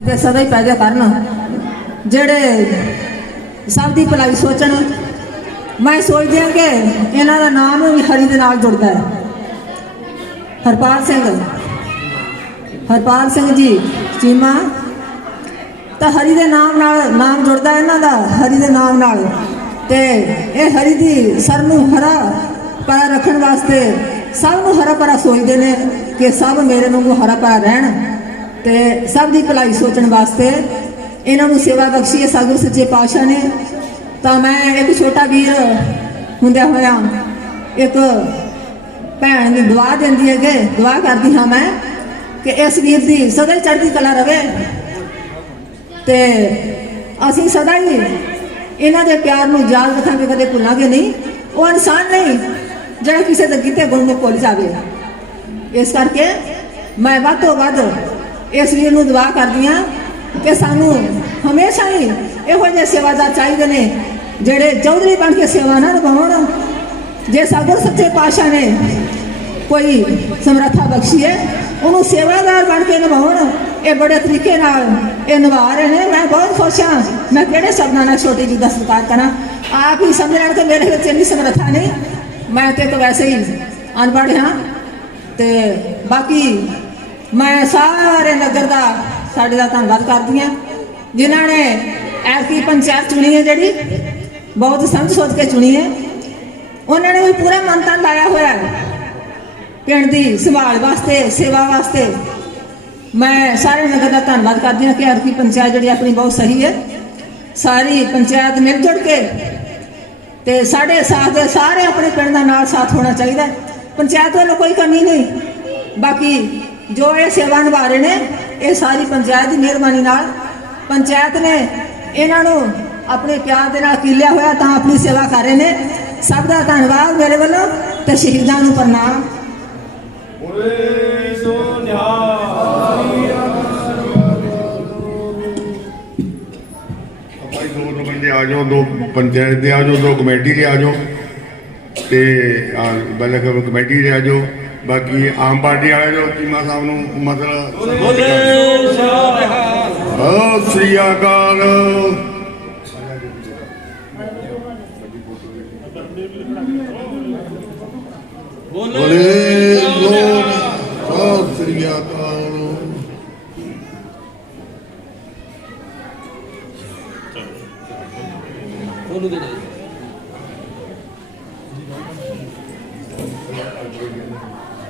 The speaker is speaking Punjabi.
ਤੇ ਸਦਾ ਹੀ ਪੈਦਾ ਕਰਨ। ਜਿਹੜੇ ਸਭ ਦੀ ਭਲਾਈ ਸੋਚਣ, ਮੈਂ ਸੋਚਦੀ ਹਾਂ ਕਿ ਇਹਨਾਂ ਦਾ ਨਾਮ ਵੀ ਹਰੀ ਦੇ ਨਾਲ ਜੁੜਦਾ ਹੈ। ਹਰਪਾਲ ਸਿੰਘ। ਹਰਪਾਲ ਸਿੰਘ ਜੀ, ਚੀਮਾ। ਤਾਂ ਹਰੀ ਦੇ ਨਾਮ ਨਾਲ ਨਾਮ ਜੁੜਦਾ ਇਹਨਾਂ ਦਾ, ਹਰੀ ਦੇ ਨਾਮ ਨਾਲ। ਤੇ ਇਹ ਹਰੀ ਦੀ ਸਰ ਨੂੰ ਹਰਾ ਪਰਾ ਰੱਖਣ ਵਾਸਤੇ ਸਭ ਨੂੰ ਹਰਾ ਪਰਾ ਸੋਚਦੇ ਨੇ ਕਿ ਸਭ ਮੇਰੇ ਵਾਂਗੂ ਹਰਾ ਪਰਾ ਰਹਿਣ। ਤੇ ਸਭ ਦੀ ਭਲਾਈ ਸੋਚਣ ਵਾਸਤੇ ਇਹਨਾਂ ਨੂੰ ਸੇਵਾ ਬਖਸ਼ੀ ਹੈ, ਸਾਗਰ ਸੱਚੇ ਪਾਤਸ਼ਾਹ ਨੇ। ਤਾਂ ਮੈਂ ਇੱਕ ਛੋਟਾ ਵੀਰ ਹੁੰਦਿਆਂ ਹੋਇਆ ਇੱਕ ਭੈਣ ਦੀ ਦੁਆ ਦਿੰਦੀ ਹੈ ਕਿ ਦੁਆ ਕਰਦੀ ਹਾਂ ਮੈਂ ਕਿ ਇਸ ਵੀਰ ਦੀ ਸਦਾ ਹੀ ਚੜ੍ਹਦੀ ਕਲਾ ਰਵੇ। ਤੇ ਅਸੀਂ ਸਦਾ ਹੀ ਇਹਨਾਂ ਦੇ ਪਿਆਰ ਨੂੰ ਯਾਦ ਰੱਖਾਂਗੇ, ਕਦੇ ਭੁੱਲਾਂਗੇ ਨਹੀਂ। ਉਹ ਇਨਸਾਨ ਨਹੀਂ, ਜਿਹੜਾ ਕਿਸੇ ਦੇ ਕੀਤੇ ਗੁਣ ਨੂੰ ਭੁੱਲ ਜਾਵੇ। ਇਸ ਕਰਕੇ ਮੈਂ ਵੱਧ ਤੋਂ ਵੱਧ ਇਸ ਵੀਰ ਨੂੰ ਦੁਆ ਕਰਦੀ ਹਾਂ ਕਿ ਸਾਨੂੰ ਹਮੇਸ਼ਾ ਹੀ ਇਹੋ ਜਿਹੇ ਸੇਵਾਦਾਰ ਚਾਹੀਦੇ ਨੇ, ਜਿਹੜੇ ਚੌਧਰੀ ਬਣ ਕੇ ਸੇਵਾ ਨਾ ਨਿਭਾਉਣ। ਜੇ ਸਾਡੇ ਸੱਚੇ ਪਾਤਸ਼ਾਹ ਨੇ ਕੋਈ ਸਮਰੱਥਾ ਬਖਸ਼ੀ ਹੈ, ਉਹਨੂੰ ਸੇਵਾਦਾਰ ਬਣ ਕੇ ਨਿਭਾਉਣ। ਇਹ ਬੜੇ ਤਰੀਕੇ ਨਾਲ ਇਹ ਨਿਭਾ ਰਹੇ ਨੇ। ਮੈਂ ਬਹੁਤ ਖੁਸ਼ ਹਾਂ। ਮੈਂ ਕਿਹੜੇ ਸ਼ਬਦਾਂ ਨਾਲ ਛੋਟੀ ਜੀ ਦਾ ਸਤਿਕਾਰ ਕਰਾਂ? ਆਪ ਹੀ ਸਮਝ ਲੈਣ ਕਿ ਮੇਰੇ ਵਿੱਚ ਇੰਨੀ ਸਮਰੱਥਾ ਨਹੀਂ। ਮੈਂ ਤੇ ਤਾਂ ਵੈਸੇ ਹੀ ਅਨਪੜ੍ਹ ਹਾਂ। ਤੇ ਬਾਕੀ ਮੈਂ ਸਾਰੇ ਨਗਰ ਦਾ ਸਾਡੇ ਦਾ ਧੰਨਵਾਦ ਕਰਦੀ ਹਾਂ। ਜਿਨ੍ਹਾਂ ਨੇ ਐਸੀ ਪੰਚਾਇਤ ਚੁਣੀ ਹੈ ਜਿਹੜੀ, ਬਹੁਤ ਸਮਝ ਸੋਚ ਕੇ ਚੁਣੀ ਹੈ। ਉਹਨਾਂ ਨੇ ਵੀ ਪੂਰਾ ਮਨ ਤਨ ਲਾਇਆ ਹੋਇਆ ਹੈ ਪਿੰਡ ਦੀ ਸੰਭਾਲ ਵਾਸਤੇ, ਸੇਵਾ ਵਾਸਤੇ। ਮੈਂ ਸਾਰੇ ਨਗਰ ਦਾ ਧੰਨਵਾਦ ਕਰਦੀ ਹਾਂ ਕਿ ਹਰਕੀ ਪੰਚਾਇਤ ਜਿਹੜੀ ਆਪਣੀ ਬਹੁਤ ਸਹੀ ਹੈ। ਸਾਰੀ ਪੰਚਾਇਤ ਮਿਲ ਜੁਲ ਕੇ ਤੇ ਸਾਡੇ ਸਾਥ ਦੇ ਸਾਰੇ ਆਪਣੇ ਪਿੰਡ ਦਾ ਨਾਲ ਸਾਥ ਹੋਣਾ ਚਾਹੀਦਾ ਪੰਚਾਇਤ ਵੱਲੋਂ ਕੋਈ ਕਮੀ ਨਹੀਂ। ਬਾਕੀ ਜੋ ਇਹ ਸੇਵਾ ਨਿਭਾ ਰਹੇ ਨੇ, ਇਹ ਸਾਰੀ ਪੰਚਾਇਤ ਦੀ ਮਿਹਰਬਾਨੀ ਨਾਲ, ਪੰਚਾਇਤ ਨੇ ਇਹਨਾਂ ਨੂੰ ਆਪਣੇ ਪਿਆਰ ਦੇ ਨਾਲ ਕੀਲਿਆ ਹੋਇਆ ਤਾਂ ਆਪਣੀ ਸੇਵਾ ਕਰ ਰਹੇ ਨੇ। ਸਭ ਦਾ ਧੰਨਵਾਦ ਮੇਰੇ ਵੱਲੋਂ ਤੇ ਸ਼ਹੀਦਾਂ ਨੂੰ ਪ੍ਰਣਾਮ। ਬੋਲੇ ਸੋ ਦੋ ਦੋ ਬੰਦੇ ਆ ਜਾਓ, ਦੋ ਪੰਚਾਇਤ ਦੇ ਆ ਜਾਓ, ਦੋ ਕਮੇਟੀ ਦੇ ਆ ਜਾਓ ਤੇ ਬਲਕ ਕਮੇਟੀ ਦੇ ਆ ਜਾਓ। ਬਾਕੀ ਆਮ ਪਾਰਟੀ ਵਾਲੇ ਜੋ ਚੀਮਾ ਸਾਹਿਬ ਨੂੰ ਮਤਲਬ ਬੋਲੇ ਸੋ ਨਿਹਾਲ ਸਤਿ ਸ੍ਰੀ ਅਕਾਲ ਬੋਲੇ ਸੋ ਸਤਿ ਸ੍ਰੀ ਅਕਾਲ ਉਹਨੂੰ